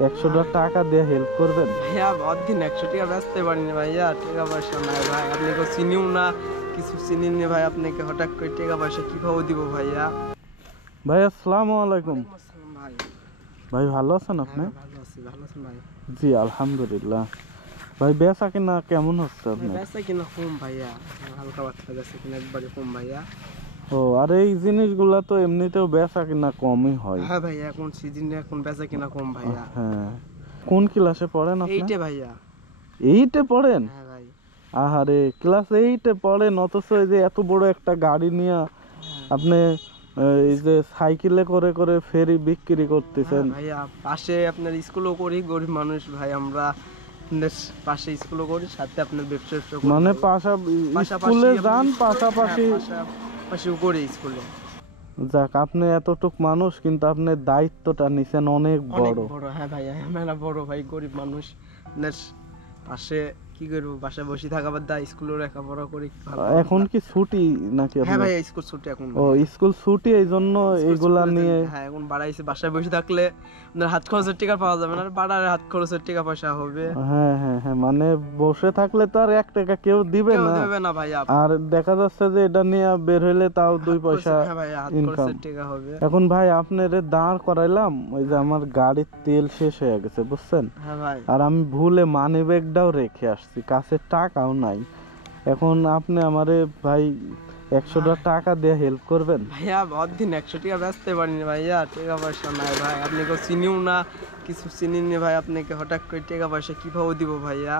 100টা টাকা দিয়ে হেল্প করবেন? ভাইয়া অদিন 100 টাকা বেচতে পারিনি ভাইয়া, টাকা পয়সা নাই ভাই, আপনি কেউ চিনিও না, কিছু চিনিনি ভাই, আপনাকে হঠাৎ করে টাকা পয়সা কিভাবে দিব ভাইয়া? ভাই আসসালামু আলাইকুম। ভাই ভাই ভালো আছেন আপনি? ভালো আছি, ভালো আছেন ভাই? জি আলহামদুলিল্লাহ। ভাই বেচা কিনা কেমন হচ্ছে আপনার? বেচা কিনা কম ভাইয়া, হালকা বাচ্চা বেচা কিনা একবারে কম ভাইয়া। ও আর এই জিনিসগুলা তো এমনিতেও বেচা কিনা কমই হয়। হ্যাঁ ভাইয়া, এখন সিজনে এখন বেচা কিনা কম ভাইয়া। হ্যাঁ, কোন ক্লাসে পড়েন আপনি? 8 ভাইয়া। 8-এ পড়েন? হ্যাঁ ভাই। আহারে, ক্লাস 8-এ পড়েন অথচ এই যে এত বড় একটা গাড়ি নিয়ে আপনি এই যে সাইকেলে করে করে ফেরি বিক্রি করতেছেন। ভাইয়া পাশে আপনার স্কুলও করি, গরিব মানুষ ভাই আমরা, পাশে স্কুলও করি, সাথে আপনার ব্যবসা করি, মানে স্কুলে যান পাশাপাশি? পাশাপাশি করি স্কুলে। যাক, আপনি এতটুক মানুষ কিন্তু আপনি দায়িত্বটা নিছেন অনেক বড়। হ্যাঁ ভাইয়া, আমরা বড় ভাই, গরিব মানুষ, পাশে কি করবো, বাসায় বসে থাকা বাদ দা স্কুলে লেখাপড়া করি। এখন কি ছুটি নাকি? হ্যাঁ ভাইয়া, স্কুল ছুটি এখন। ও স্কুল ছুটি, এই জন্য এইগুলা নিয়ে। হ্যাঁ, এখন বাড়াইছে, বাসায় বসে থাকলে আপনার হাত খরচের টাকা পাওয়া যাবে না, বাড়ার হাত খরচের টাকা পয়সা হবে। হ্যাঁ হ্যাঁ হ্যাঁ, মানে বসে থাকলে তো আর 1 টাকা কেউ দিবে না ভাইয়া, আর দেখা যাচ্ছে যে এটা নিয়ে বের হইলে তাও 2 পয়সা ইনকাম। এখন ভাই আপনার দাঁড় করাইলাম, ওই যে আমার গাড়ির তেল শেষ হয়ে গেছে বুঝছেন, আর আমি ভুলে মানি ব্যাগটাও রেখে আসছি, কাছে টাকাও নাই। এখন আপনি আমারে ভাই 100টা টাকা দিয়ে হেল্প করবেন? ভাইয়া অদিন 100 টাকা বেচতে পারিনি ভাইয়া, টাকা পয়সা নাই ভাই, আপনি কেউ চিনিও না, কিছু চিনিনি ভাই, আপনাকে হঠাৎ করে টাকা পয়সা কিভাবে দিব ভাইয়া?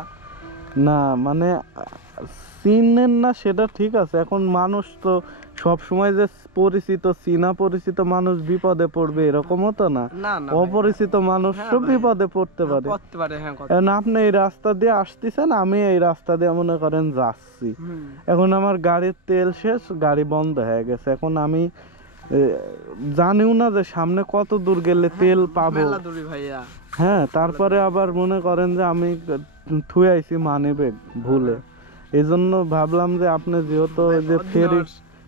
না মানে চিনেন না সেটা ঠিক আছে, এখন মানুষ তো সব সময় যে পরিচিত চিনা পরিচিত মানুষ বিপদে পড়বে এরকমও তো না, অপরিচিত মানুষ সব বিপদে পড়তে পারে। আপনি এই রাস্তা দিয়ে আসতেছেন, আমি এই রাস্তা দিয়ে মনে করেন যাচ্ছি, এখন আমার গাড়ির তেল শেষ, গাড়ি বন্ধ হয়ে গেছে, এখন আমি জানিও না যে সামনে কত দূর গেলে তেল পাবো। হ্যাঁ, তারপরে আবার মনে করেন যে আমি থুয়ে আইছি মানি ব্যাগ ভুলে, এই জন্য ভাবলাম যে আপনি যেহেতু যে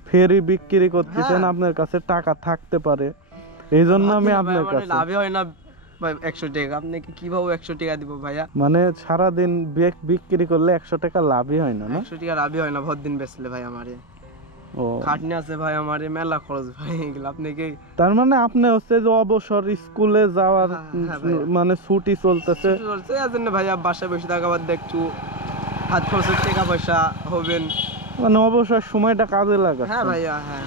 ফেরি বিক্রি করতেছেন আপনার কাছে টাকা থাকতে পারে, এই জন্য আমি আপনার কাছে। লাভই হয় না ভাই 100 টাকা, আপনাকে কিভাবে 100 টাকা দিব ভাইয়া? মানে সারাদিন ব্যাগ বিক্রি করলে 100 টাকা লাভই হয় না? 100 টাকা লাভই হয় না, দিন বেচলে ভাই আমারে খাটনি আছে ভাই, আমারে মেলা খরচ ভাই এগুলো। আপনাকে তার মানে আপনি হচ্ছে যে অবসর স্কুলে যাওয়ার মানে ছুটি চলতেছে এজন্য ভাইয়া বাসায় বসে থাকা বাদ একটু হাত খরচের টাকা পয়সা হবেন, মানে অবসর সময়টা কাজে লাগা। হ্যাঁ ভাইয়া, হ্যাঁ।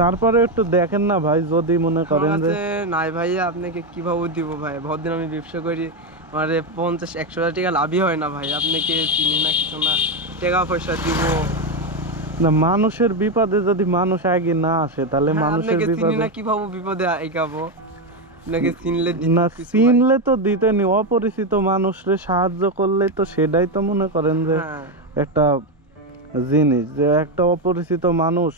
তারপরে একটু দেখেন না ভাই, যদি মনে করেন যে নাই ভাইয়া, আপনাকে কিভাবে দিব ভাই? বহুদিন আমি ব্যবসা করি, মানে 50-100 টাকা লাভই হয় না ভাই, আপনাকে চিনি না কিছু না, টাকা পয়সা দিব না। মানুষের বিপদে যদি মানুষ আগে না আসে তাহলে মানুষের বিপদে না, কিভাবে বিপদে আইকাবো? আপনাকে চিনলে তো দিতেনি, অপরিচিত মানুষরে সাহায্য করলে তো সেটাই তো মনে করেন যে একটা জিনিস, যে একটা অপরিচিত মানুষ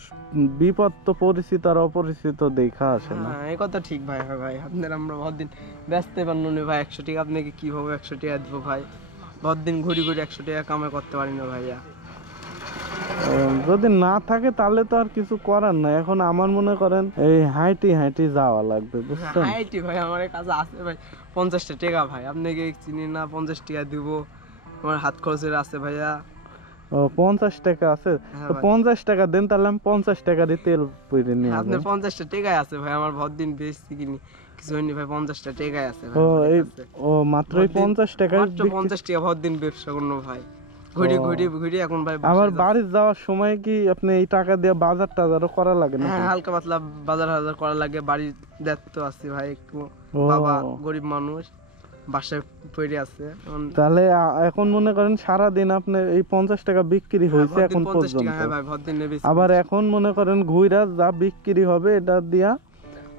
বিপদ তো পরিচিত আর অপরিচিত দেখা আসে না। এই কথা ঠিক ভাই। ভাই আপনার আমরা বহুদিন ব্যস্ত পারনি ভাই, 100 টাকা আপনাকে কিভাবে 100 টাকা দিব ভাই? বহুদিন ঘুরি ঘুরি 100 টাকা কামাই করতে পারি না ভাইয়া। যদি না থাকে তাহলে তো আর কিছু করার নাই, এখন আমার মনে করেন এই হাইটি হাইটি যাওয়া লাগবে বুঝছেন। হাইটি ভাই আমার কাছে আছে ভাই 50 টাকা ভাই, আপনাকে চিনি না, 50 টাকা দিব, আমার হাত খরচের আছে ভাইয়া। ও 50 টাকা আছে, তো 50 টাকা দেন, তাহলে আমি 50 টাকারই তেল পুরে নিয়ে আপনার 50 টাকাই আছে ভাই, আমার বহুদিন বেশি কিনি কিছু হয়নি ভাই, 50 টাকাই আছে ভাই। ও মাত্রই 50 টাকা? মাত্র 50 টাকা বহুদিন ব্যবসা করনো ভাই, ঘুরি ঘুরি ঘুরি এখন ভাই। আবার বাড়ি যাওয়ার সময় কি আপনি এই টাকা দিয়ে বাজার টাজারও করা লাগে না? হ্যাঁ, হালকা পাতলা বাজার হাজার করা লাগে, বাড়ির দায়িত্ব আছে ভাই একটু, বাবা গরিব মানুষ বাসায় পড়ে আছে। তাহলে এখন মনে করেন সারা দিন আপনি এই 50 টাকা বিক্রি হয়েছে এখন পর্যন্ত? হ্যাঁ ভাই, বহুদিন বেশি। আবার এখন মনে করেন ঘুইরা যা বিক্রি হবে এটা দিয়া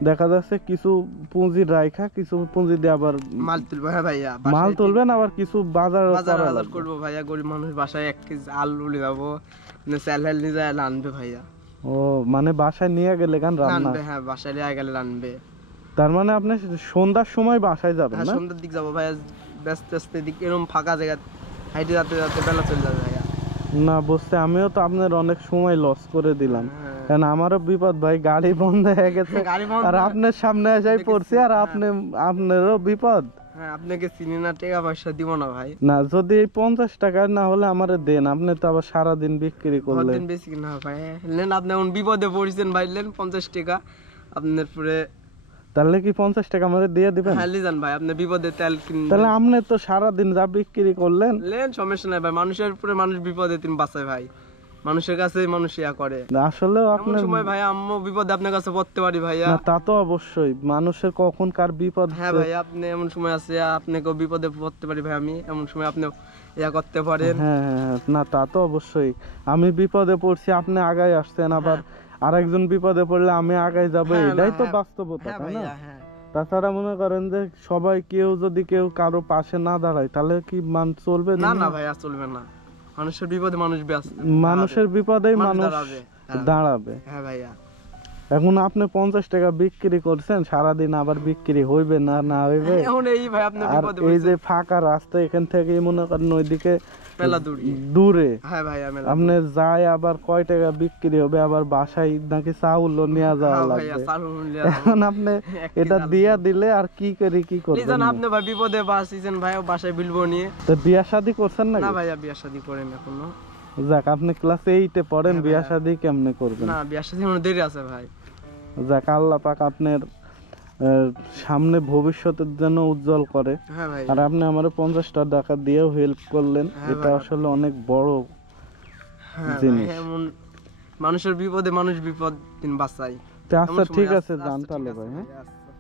দেখা যাচ্ছে কিছু পুঁজি রাখা, কিছু পুঁজি দিয়ে আবার মাল তুলবো। হ্যাঁ ভাইয়া, মাল তুলবেন, আবার কিছু বাজার করবো ভাইয়া, গরিব মানুষ বাসায় 1 কেজি আলু নিয়ে যাবো, চাল নিয়ে যায় আনবে ভাইয়া। ও মানে বাসায় নিয়ে গেলে গান রান্না? হ্যাঁ, বাসায় নিয়ে গেলে আনবে। তার মানে আপনি সন্ধ্যার সময় বাসায় যাবেন? হ্যাঁ, সন্ধ্যার দিক যাবো ভাইয়া, ব্যস্ত ব্যস্ত দিক এরকম ফাঁকা জায়গা হাইটে যাতে যাতে বেলা চলে যাবে ভাইয়া। না বুঝতে, আমিও তো আপনার অনেক সময় লস করে দিলাম। কারণ আমারও বিপদ ভাই, গাড়ি বন্ধ হয়ে গেছে গাড়ি বন্ধ আর আপনার সামনে এসেই পড়ছি আর আপনারও বিপদ। হ্যাঁ আপনাকে চিনি না, টাকা পয়সা দিব না ভাই। না যদি এই 50 টাকা না হলে আমারে দেন, আপনি তো আবার সারাদিন বিক্রি করলেন। দিন বেশি না ভাই, নেন আপনি এখন বিপদে পড়েছেন ভাই, নেন 50 টাকা আপনার পরে। তাহলে কি 50 টাকা আমাদের দিয়ে দিবেন? হ্যাঁ লিজান ভাই, আপনি বিপদে তেল কিনবেন। তাহলে আপনি তো সারাদিন যা বিক্রি করলেন। লেন সমস্যা নাই ভাই, মানুষের উপরে মানুষ বিপদে তিনি বাঁচায় ভাই, মানুষের কাছে মানুষ ইয়া করে। আসলে এমন আপনার সময় ভাই আম্মু বিপদে আপনার কাছে পড়তে পারি ভাইয়া। না তা তো অবশ্যই, মানুষের কখন কার বিপদ। হ্যাঁ ভাই আপনি এমন সময় আছে আপনাকেও বিপদে পড়তে পারি ভাই আমি, এমন সময় আপনি ইয়া করতে পারেন। হ্যাঁ হ্যাঁ, না তা তো অবশ্যই, আমি বিপদে পড়ছি আপনি আগায় আসছেন, আবার আরেকজন বিপদে পড়লে আমি আগায় যাবো, এটাই তো বাস্তবতা, হ্যাঁ তাই না? ভাইয়া হ্যাঁ। তাছাড়া মনে করেন যে সবাই যদি কেউ কারো পাশে না দাঁড়ায় তাহলে কি মান চলবে? না না ভাইয়া চলবে না, মানুষের বিপদে মানুষ মানুষের বিপদেই মানুষ দাঁড়াবে। হ্যাঁ ভাইয়া। এখন আপনি 50 টাকা বিক্রি করছেন, সারাদিন আবার বিক্রি হইবে না না হইবে। এখন এই ভাই আপনি আর বিপদে এই যে ফাঁকা রাস্তা, এখান থেকে মনে করেন ওইদিকে মেলা দূরে, হ্যাঁ ভাইয়া মেলা আপনি যায় আবার কয় টাকা বিক্রি হবে, আবার বাসায় নাকি চাউল নিয়ে যাওয়া লাগবে। এখন আপনি এটা দিয়া দিলে আর কি করি কি করবেন? আপনি ভাই বিপদে বাঁচিয়েছেন ভাই, বাসায় বিলবো নিয়ে। তো বিয়া শাদী করছেন না? না ভাইয়া বিয়া শাদী করেন এখনো। যাক, আপনি ক্লাস 8 এ পড়েন, বিয়া শাদী কেমনে করবেন? না বিয়া শাদী এখনো দেরি আছে ভাই। যাক, আল্লাহ পাক আপনার সামনে ভবিষ্যতের জন্য উজ্জ্বল করে। হ্যাঁ ভাই। আর আপনি আমারে 50 টাকা দিয়েও হেল্প করলেন, এটা আসলে অনেক বড় জিনিস। এমন মানুষের বিপদে মানুষ বিপদ দিন বাঁচাই। আচ্ছা ঠিক আছে, যান তাহলে ভাই। হ্যাঁ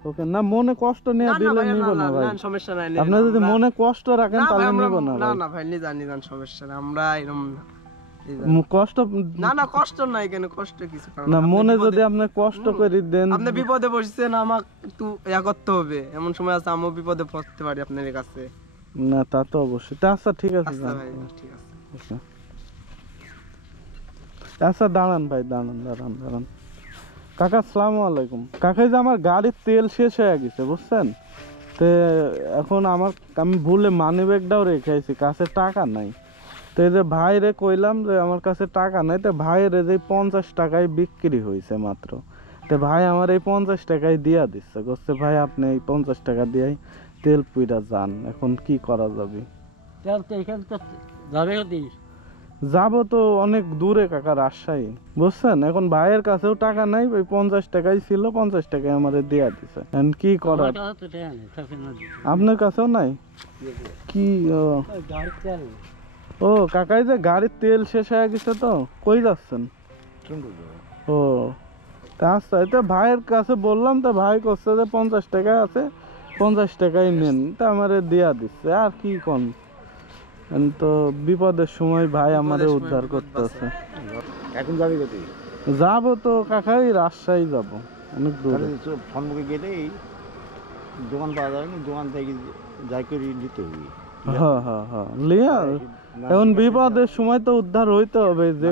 ওকে, না মনে কষ্ট নিয়ে দিলে নিব না ভাই, সমস্যা নাই। আপনি যদি মনে কষ্ট রাখেন তাহলে নিব না ভাই। না না ভাই নিজান সমস্যা নাই, আমরা এরকম কষ্ট না না কষ্ট নাই, কেন কষ্ট কিছু না, মনে যদি আপনি কষ্ট করে দেন। আপনি বিপদে বসেছেন, আমাকে একটু ইয়া করতে হবে, এমন সময় আছে আমিও বিপদে পড়তে পারি আপনার কাছে। না তা তো অবশ্যই। আচ্ছা ঠিক আছে, ভাই ঠিক আছে। আচ্ছা দাঁড়ান ভাই, দাঁড়ান। কাকা আসসালামু আলাইকুম। কাকা, যে আমার গাড়ির তেল শেষ হয়ে গেছে বুঝছেন, তো এখন আমি ভুলে মানি ব্যাগটাও রেখে আইছি, কাছে টাকা নাই। তো এই যে ভাইরে কইলাম যে আমার কাছে টাকা নাই, তো ভাইয়ের যে 50 টাকায় বিক্রি হয়েছে মাত্র, তো ভাই আমার এই 50 টাকায় দিয়া দিচ্ছে, বলছে ভাই আপনি এই 50 টাকা দিয়ে তেল পুইরা যান। এখন কি করা যাবে? যাবো তো অনেক দূরে কাকা, রাজশাহী বুঝছেন। এখন ভাইয়ের কাছেও টাকা নাই, ওই 50 টাকাই ছিল, 50 টাকায় আমারে দিয়া দিছে। এখন কি করার? আপনার কাছেও নাই? কি ও কাকাই, যে গাড়ির তেল শেষ হয়ে গেছে, তো কই যাচ্ছেন? ও আচ্ছা, এটা ভাইয়ের কাছে বললাম, তো ভাই করছে যে 50 টাকা আছে, 50 টাকাই নেন, তা আমারে দিয়া দিচ্ছে। আর কি কোন, তো বিপদের সময় ভাই আমারে উদ্ধার করতেছে। এখন যাবি কোথায়? যাবো তো কাকাই, রাজশাহী যাবো, অনেক দূরে। সম্মুখে গেলেই দোকান পাওয়া যাবে না, দোকান থেকে যাই করে নিতে হবে। হ্যাঁ লিয়া, এখন বিপদের সময় তো উদ্ধার হইতে হবে, যে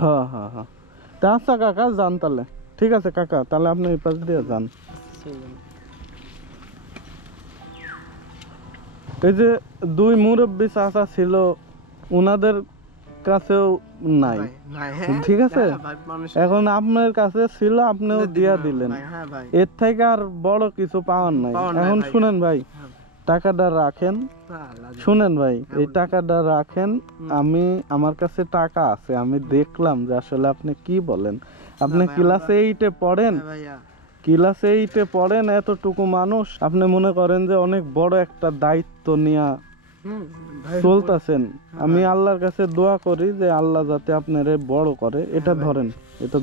হ্যাঁ। আচ্ছা কাকা যান তাহলে, ঠিক আছে কাকা, তাহলে আপনি এই পাশ দিয়ে যান। এই যে 2 মুরব্বী চাচা ছিল, উনাদের কাছেও নাই, ঠিক আছে। এখন আপনার কাছে ছিল, আপনিও দিয়া দিলেন, এর থেকে আর বড় কিছু পাওয়ার নাই। এখন শুনেন ভাই, টাকাটা রাখেন, শুনেন ভাই, এই টাকাটা রাখেন। আমার কাছে টাকা আছে, আমি দেখলাম যে আসলে আপনি কি বলেন। আপনি ক্লাসে 8 পড়েন, ক্লাসে 8 পড়েন, এতটুকু মানুষ, আপনি মনে করেন যে অনেক বড় একটা দায়িত্ব নিয়ে চলতেছেন। আমি আল্লাহর কাছে দোয়া করি যে আল্লাহ যাতে আপনারে বড় করে। এটা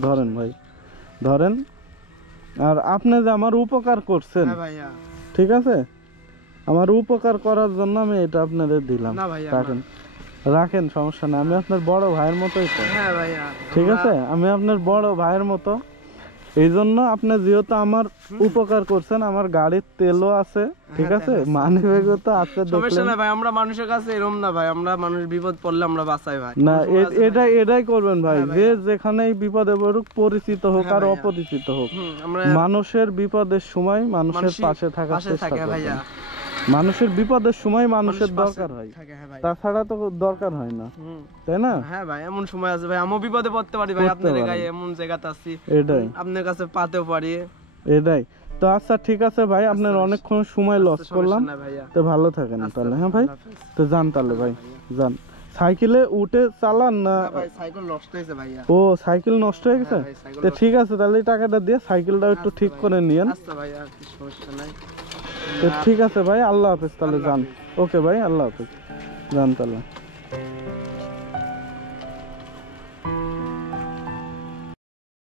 ধরেন ভাই, ধরেন। আর আপনি যে আমার উপকার করছেন, ঠিক আছে, আমার উপকার করার জন্য আমি এটা আপনাদের দিলাম, রাখেন, সমস্যা নেই। আমি আপনার বড় ভাইয়ের মতোই তো, ঠিক আছে, আমি আপনার বড় ভাইয়ের মতো। এই জন্য আপনি যেহেতু আমার উপকার করছেন, আমার গাড়ির তেলও আছে, ঠিক আছে, মানি ব্যাগও তো আছে, সমস্যা না ভাই। আমরা মানুষের কাছে এরকম না ভাই, আমরা মানুষ বিপদ পড়লে আমরা বাঁচাই ভাই। না এটাই করবেন ভাই, যে যেখানেই বিপদে পড়ুক, পরিচিত হোক আর অপরিচিত হোক, মানুষের বিপদের সময় মানুষের পাশে থাকার চেষ্টা করবেন। মানুষের বিপদের সময় মানুষের মানুষ পাশে দরকার হয়, থাকে, হ্যাঁ ভাই। তাছাড়া তো দরকার হয় না, হুম। তাই না? হ্যাঁ ভাই, এমন সময় আছে ভাই আমিও বিপদে পড়তে পারি ভাই, পড়তে আপনার পারেন। গায়ে এমন জায়গাতে আছি, এটাই আপনার কাছে পাতেও পারি। এটাই তো। আচ্ছা ঠিক আছে ভাই, আপনার আচ্ছা, অনেকক্ষণ সময় লস সমস্যা করলাম, নাই ভাইয়া। তো ভালো থাকেন আচ্ছা, তাহলে। হ্যাঁ ভাই, আল্লাহ হাফেজ। তো যান তাহলে ভাই, যান। সাইকেলে উঠে চালান না? না ভাই, সাইকেল নষ্ট হয়েছে ভাইয়া। ও সাইকেল নষ্ট হয়ে গেছে? হ্যাঁ ভাই, সাইকেল তো নষ্ট। ঠিক আছে তাহলে এই টাকাটা দিয়ে সাইকেলটা একটু আচ্ছা ঠিক ভাই, করে নিয়েন। আচ্ছা ভাই, আর কি সমস্যা নাই। তো ঠিক আছে ভাই, আল্লাহ হাফেজ তাহলে, আল্লাহ যান। হাফেজ। ওকে ভাই, আল্লাহ হাফেজ, যান তাহলে।